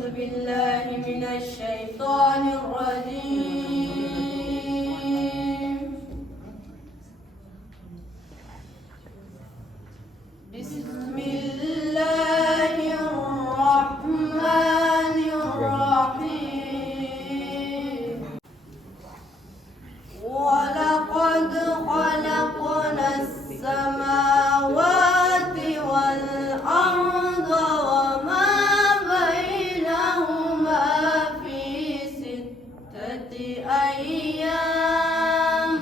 أعوذ بالله من الشيطان الرجيم. بسم الله الرحمن الرحيم. ولقد خلقنا السماوات والأرض وما بينهما في 6 أيام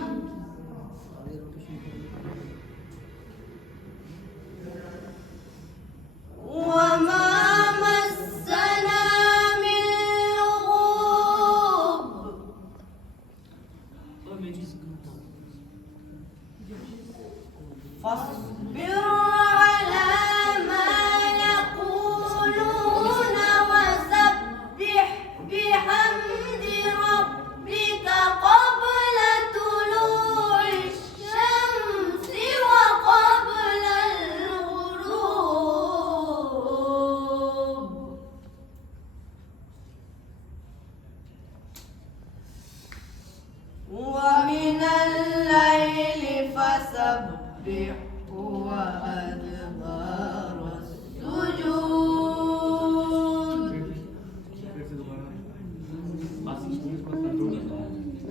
وما مسنا من لغوب فاصبر على ما يقولون وسبح بحمد ربك قبل طلوع الشمس وقبل الغروب ومن الليل فسبح وأدبار السجود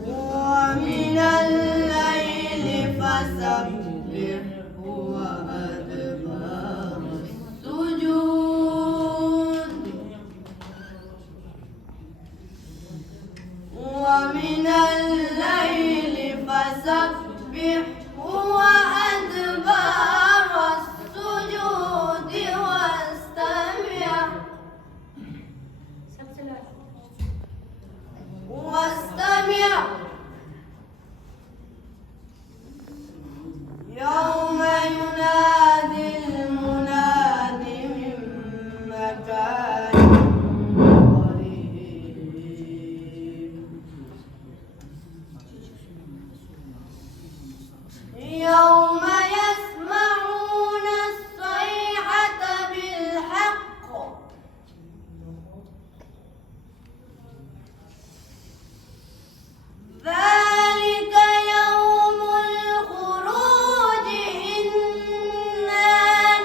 ومن الليل فسبح وأدبار السجود ومن الليل فسبح وأدبار السجود واستمع يوم ينادي المناد من مكان قريب يوم يسمعون الصيحة بالحق ذلك يوم الخروج إنا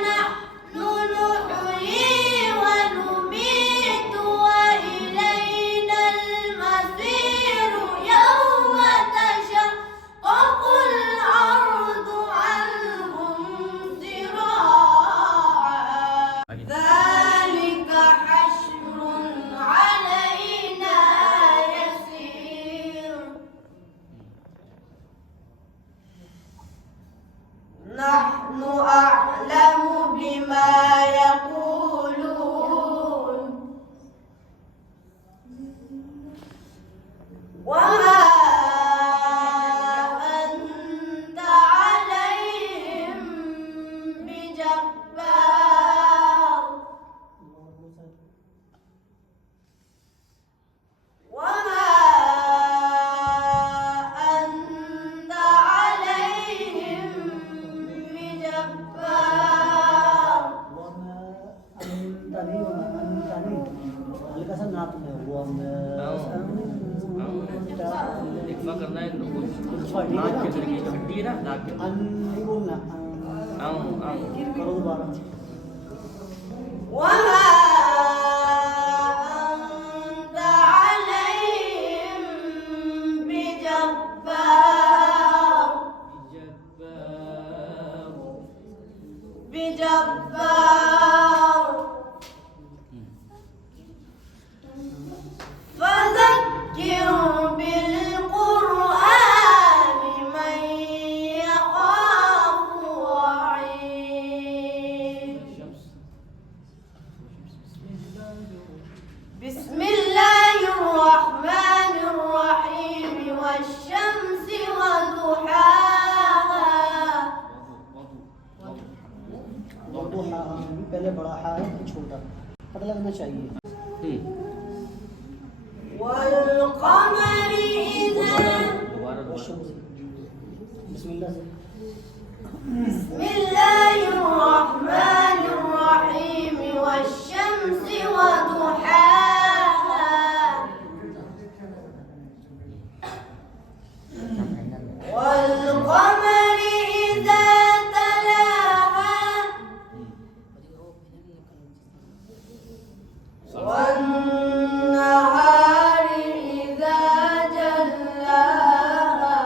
نحن نحيي ونميت وإلينا المصير يوم تشقق الأرض عنهم سراعا ذلك حشر علينا يسير نحن أعلم بما يقولون وما أنت عليهم بجبار وما أنت عليهم بجبار इकफा करना है नाक के अंदर की हड्डी है ना नाक के नहीं बोलना करो दोबारा وما أنت عليهم بجبار فذكر بالقرآن من يخاف وعيد بسم الله الرحمن الرحيم والشمس وضحاها वदुहा पहले बड़ा हा है फिर छोटा पता लगना चाहिए والقمر إذا बिस्मिल्लाह से بسم الله الرحمن الرحيم والشمس وضحاها والنهار إذا جلاها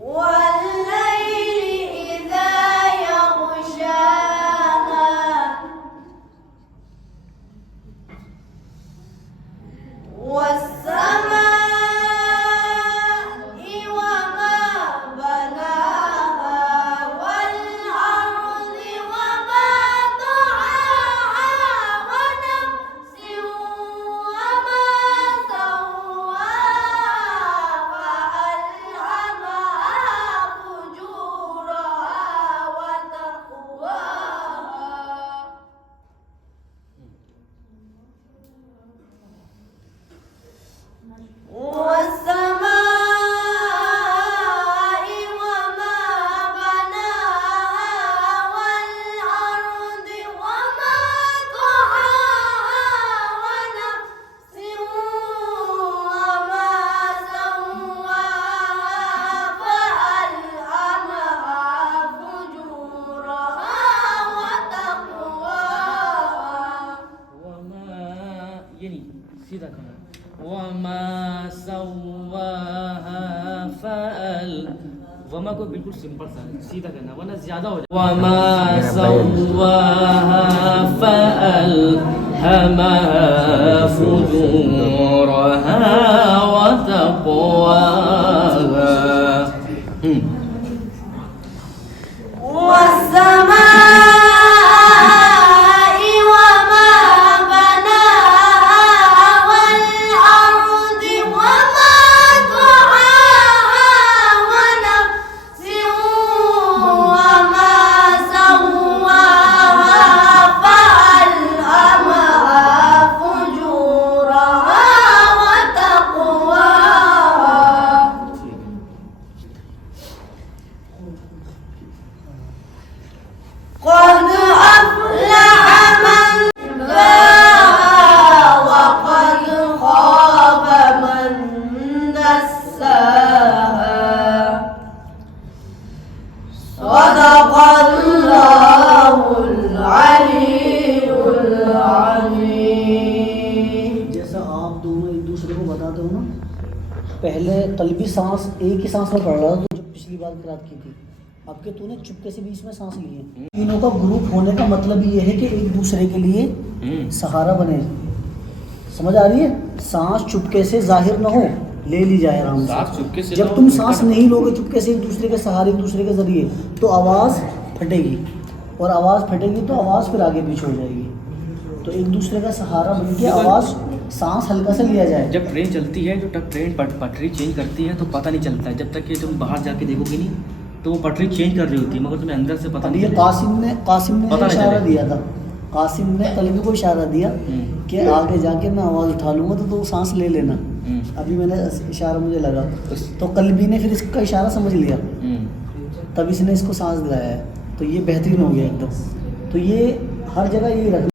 والليل إذا يغشاها والسماء وما بناها والأرض وما طحاها ونفس وما سواها فألهمها فجورها وتقواها والسماء وما بناها والأرض وما طحاها ونفس وما سواها فألهمها فجورها وتقواها वमा ये नहीं सीधा करना वमा सव्वाहा फअल वमा को बिल्कुल सिंपल सा है, सीधा करना वरना ज्यादा हो जाए वमा सव्वाहा फअल हमाहा फुजूरहा व तक़वाहा والسماء وما بناها والأرض وما طحاها ونفس وما سواها فألهمها فجورها وتقواها قد أفلح من زكاها وقد خاب من دساها صدق الله العلي العظيم जैसा आप दोनों एक दूसरे को बताते हो ना, पहले कल्बी सांस एक ही सांस में पढ़ रहा था तो जो पिछली बार किरात की थी, अब के तूने चुपके से बीच में सांस ली है। तीनों का ग्रुप होने का मतलब ये है कि एक दूसरे के लिए सहारा बने। समझ आ रही है? सांस चुपके से जाहिर ना हो, ले ली जाए आराम सांस चुपके से। से जब लो, तुम उल्टा सांस करो। नहीं लोगे चुपके से एक दूसरे के सहारे, एक दूसरे के जरिए, तो आवाज़ फटेगी, और आवाज़ फटेगी तो आवाज़ फिर आगे पीछे हो जाएगी। तो एक दूसरे का सहारा बन के आवाज़, सांस हल्का से लिया जाए। जब ट्रेन चलती है तो तब ट्रेन पटरी चेंज करती है तो पता नहीं चलता है, जब तक कि तुम बाहर जाके देखोगे नहीं तो वो पटरी चेंज कर रही होती है, मगर तुम्हें अंदर से पता अब नहीं ये चलेगा। कासिम ने पता नहीं इशारा चलेगा। दिया था, कासिम ने कल भी को इशारा दिया कि आगे जाके मैं आवाज़ उठा लूँगा तो सांस ले लेना। अभी मैंने इशारा मुझे लगा तो कल्बी ने फिर इसका इशारा समझ लिया, तब इसने इसको सांस दिलाया है। तो ये बेहतरीन हो गया एकदम। तो ये हर जगह ये रखना।